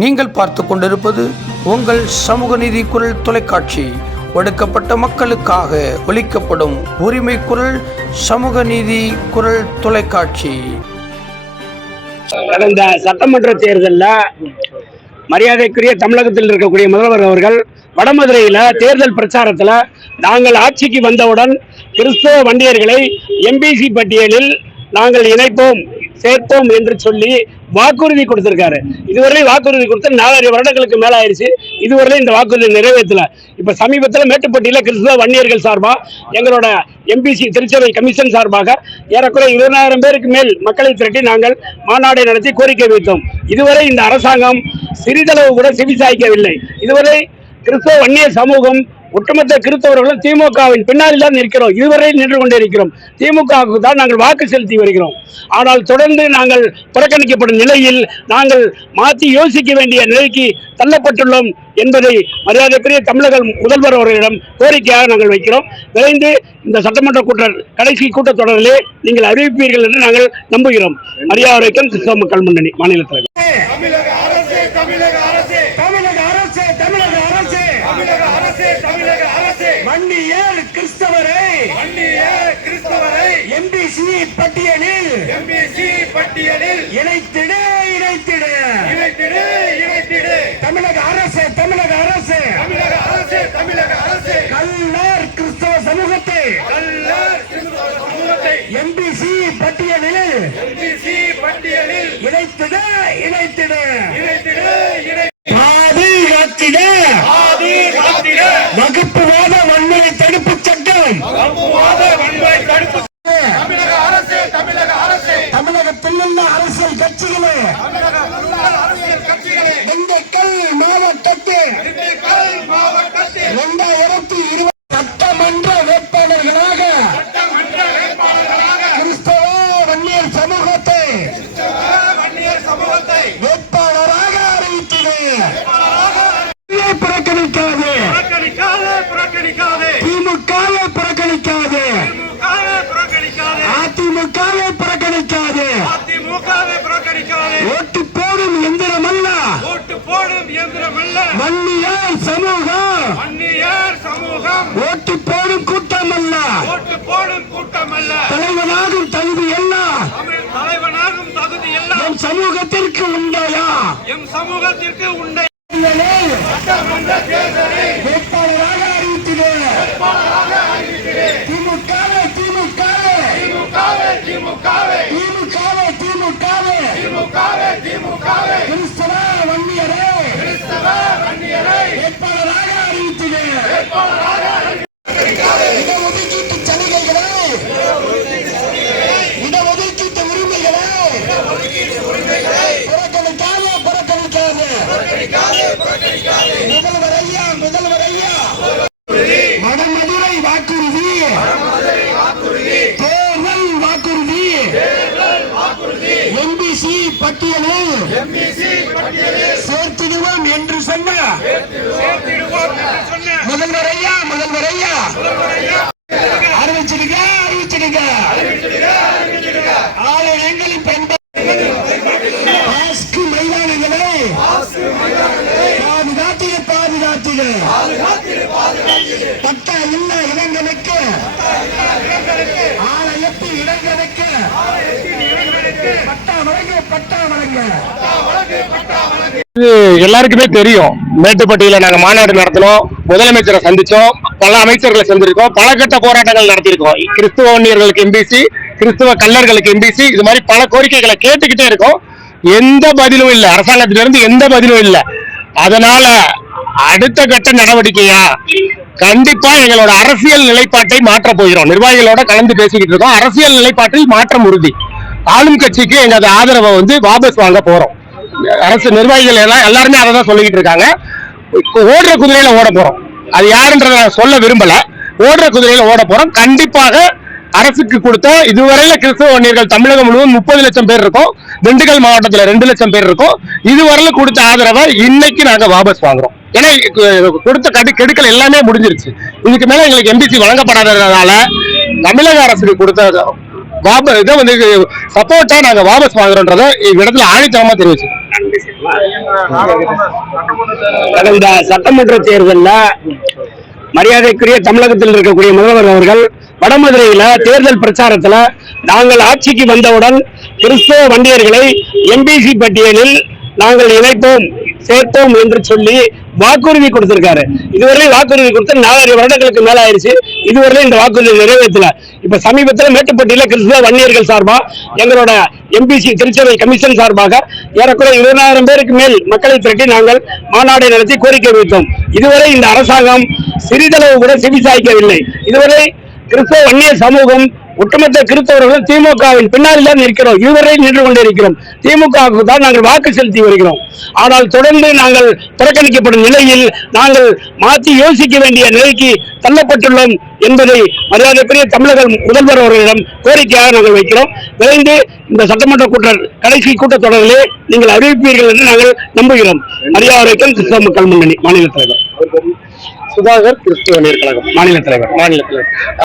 நீங்கள் பார்த்து கொண்டிருப்பது உங்கள் சமூக நீதி குரல் தொலைக்காட்சி. ஒடுக்கப்பட்ட மக்களுக்காக ஒலிக்கப்படும் உரிமை குரல் சமூக நீதி குரல் தொலைக்காட்சி. கடந்த சட்டமன்ற தேர்தலில் மரியாதைக்குரிய தமிழகத்தில் இருக்கக்கூடிய முதல்வர் அவர்கள் வடமதுரையில் தேர்தல் பிரச்சாரத்தில் நாங்கள் ஆட்சிக்கு வந்தவுடன் கிறிஸ்தவ வன்னியர்களை எம்பிசி பட்டியலில் நாங்கள் இணைப்போம் சேர்ப்போம் என்று சொல்லி வாக்குறுதி கொடுத்திருக்காரு. இதுவரை வாக்குறுதி கொடுத்து 4 வருடங்களுக்கு மேல ஆயிடுச்சு. இதுவரை இந்த வாக்குறுதி நிறைவேற்றல. இப்ப சமீபத்தில் மேட்டுப்பட்டியில கிறிஸ்தவ வன்னியர்கள் சார்பா எங்களோட எம்பிசி திருச்சபை கமிஷன் சார்பாக ஏறக்குறை 20,000 பேருக்கு மேல் மக்களை திரட்டி நாங்கள் மாநாடை நடத்தி கோரிக்கை வைத்தோம். இதுவரை இந்த அரசாங்கம் சிறிதளவு கூட செவிசாய்க்கவில்லை. இதுவரை கிறிஸ்தவ வன்னியர் சமூகம் ஒட்டுமொத்த கிறிஸ்தவர்களும் திமுகவின் பின்னாடி தான் நிற்கிறோம். இதுவரை நின்று கொண்டே இருக்கிறோம். திமுகவுக்கு தான் நாங்கள் வாக்கு செலுத்தி வருகிறோம். ஆனால் தொடர்ந்து நாங்கள் புறக்கணிக்கப்படும் நிலையில் நாங்கள் மாற்றி யோசிக்க வேண்டிய நிலைக்கு தள்ளப்பட்டுள்ளோம் என்பதை மரியாதைக்குரிய தமிழக முதல்வர் அவர்களிடம் கோரிக்கையாக நாங்கள் வைக்கிறோம். விரைந்து இந்த சட்டமன்ற கடைசி கூட்டத்தொடரிலே நீங்கள் அறிவிப்பீர்கள் என்று நாங்கள் நம்புகிறோம். மரியாதைக்கும் கிறிஸ்தவ மக்கள் முன்னணி மாநில தலைவர். வன்னியர் கிறிஸ்தவரை எம்பிசி பட்டியலில் இணைத்திடு. தமிழக அரசு கல்லார் கிறிஸ்தவ சமூகத்தை எம்பிசி பட்டியலில் இணைத்திடு. வகுப்புவாத வன்முறை தடுப்பு சட்டம் தமிழகத்தில் உள்ள அரசியல் கட்சிகளே திண்டுக்கல் மாவட்டத்தில் 2020 சட்டமன்ற வேட்பாளர்களாக கிறிஸ்தவ வன்னியர் சமூகத்தை வேட்பாளராக அறிவித்தது. புறக்கணிக்காது. திமுகவை புறக்கணிக்காது. அதிமுகவை புறக்கணிக்காது. ஓட்டு போடும் எந்திரமல்ல. வன்னியர் சமூகம் ஓட்டு போடும் கூட்டமல்ல. தலைவனாகும் தகுதி எல்லாம் எம் சமூகத்திற்கு உண்டையா? வேட்பாளராக அறிவித்தது. திமுகவை கிறிஸ்தவ வன்னியரை வேட்பாளராக அறிவித்தது. இடஒதுக்கீட்டு சலுகைகளை இடஒதுக்கீட்டு உரிமைகளை புறக்கணிக்காது. முதல்வர் ஐயா வடமதுரை வாக்குறுதி தேர்தல் வாக்குறுதி எம்பிசி பட்டியலில் சேர்த்திடுவோம் என்று சொன்ன முதல்வர் ஐயா அறிவிச்சிடுங்க. ஆலயங்களின் மைதானங்களை பாதுகாத்திட பட்டா இல்ல இடங்களுக்கு ஆலயத்தில் இடங்களுக்கு பட்டா வழங்க. எல்லாருக்குமே தெரியும். மேட்டுப்பட்டியில நாங்க மாநாடு நடத்தினோம். முதலமைச்சரை சந்திச்சோம். பல அமைச்சர்களை சந்திருக்கோம். பல கட்ட போராட்டங்கள் நடத்திருக்கோம். கிறிஸ்துவ வன்னியர்களுக்கு எம்பிசி, கிறிஸ்துவ கல்லர்களுக்கு எம்பிசி, இது மாதிரி பல கோரிக்கைகளை கேட்டுக்கிட்டே இருக்கோம். எந்த பதிலும் இல்லை. அரசாங்கத்திலிருந்து எந்த பதிலும் இல்லை. அதனால அடுத்த கட்ட நடவடிக்கையா கண்டிப்பா எங்களோட அரசியல் நிலைப்பாட்டை மாற்ற போகிறோம். நிர்வாகிகளோட கலந்து பேசிக்கிட்டு இருக்கோம். அரசியல் நிலைப்பாட்டில் மாற்றம் உறுதி. ஆளும் கட்சிக்கு எங்க ஆதரவை வாபஸ் வாங்க போறோம். அரசு நிர்வாகிகள் எல்லாருமே அதை தான் சொல்லிக்கிட்டு இருக்காங்க. ஓடுற குதிரையில ஓட போறோம். அது யாருன்றத சொல்ல விரும்பல. ஓடுற குதிரையில ஓட போறோம். கண்டிப்பாக அரசுக்கு கொடுத்த இதுவரையில கிறிஸ்தவ வன்னியர்கள் தமிழகம் முழுவதும் 30 லட்சம் பேர் இருக்கும். திண்டுக்கல் மாவட்டத்தில் 2 லட்சம் பேர் இருக்கும். இதுவரையில கொடுத்த ஆதரவை இன்னைக்கு நாங்க வாபஸ் வாங்குறோம். ஏன்னா கொடுத்த கெடுக்கல் எல்லாமே முடிஞ்சிருச்சு. இதுக்கு மேல எங்களுக்கு எம்பிசி வழங்கப்படாததுனால தமிழக அரசுக்கு கொடுத்த இதை சப்போர்ட்டா நாங்க வாபஸ் வாங்குறோன்றதை இவ்விடத்துல ஆணித்தனமா தெரிவிச்சு. கடந்த சட்டமன்ற தேர்தலில் மரியாதைக்குரிய தமிழகத்தில் இருக்கக்கூடிய முதல்வர் அவர்கள் வடமதுரையில தேர்தல் பிரச்சாரத்துல நாங்கள் ஆட்சிக்கு வந்தவுடன் கிறிஸ்தவ வண்டியர்களை எம்பிசி பட்டியலில் நாங்கள் இணைப்போம் சேர்ப்போம் என்று சொல்லி வாக்குறுதி கொடுத்திருக்காரு. இதுவரை வாக்குறுதி கொடுத்து 4 வருடங்களுக்கு மேல ஆயிடுச்சு. இதுவரை இந்த வாக்குறுதி நிறைவேற்றல. இப்ப சமீபத்தில் மேட்டுப்பட்டியில கிறிஸ்தவ வன்னியர்கள் சார்பா எங்களோட எம்பிசி திருச்சபை கமிஷன் சார்பாக ஏறக்குறைய 20,000 பேருக்கு மேல் மக்களை திரட்டி நாங்கள் மாநாடு நடத்தி கோரிக்கை வைத்தோம். இதுவரை இந்த அரசாங்கம் சிறிதளவு கூட செவிசாய்க்கவில்லை. இதுவரை கிறிஸ்தவ வன்னிய சமூகம் ஒட்டுமொத்த கிறிஸ்தவர்கள் திமுகவின் பின்னாடி தான் இருக்கிறோம். இதுவரை நின்று கொண்டிருக்கிறோம். திமுகவுக்கு தான் நாங்கள் வாக்கு செலுத்தி வருகிறோம். ஆனால் தொடர்ந்து நாங்கள் புறக்கணிக்கப்படும் நிலையில் நாங்கள் மாற்றி யோசிக்க வேண்டிய நிலைக்கு தள்ளப்பட்டுள்ளோம் என்பதை மரியாதைக்குரிய தமிழக முதல்வர் அவர்களிடம் கோரிக்கையாக நாங்கள் வைக்கிறோம். விரைந்து இந்த சட்டமன்ற கடைசி கூட்டத்தொடரிலே நீங்கள் அறிவிப்பீர்கள் என்று நாங்கள் நம்புகிறோம். மரியாதைக்கும் கிறிஸ்தவ மக்கள் முன்னணி மாநில தலைவர் சுதாகர், கிறிஸ்தவ கழகம் மாநில தலைவர்.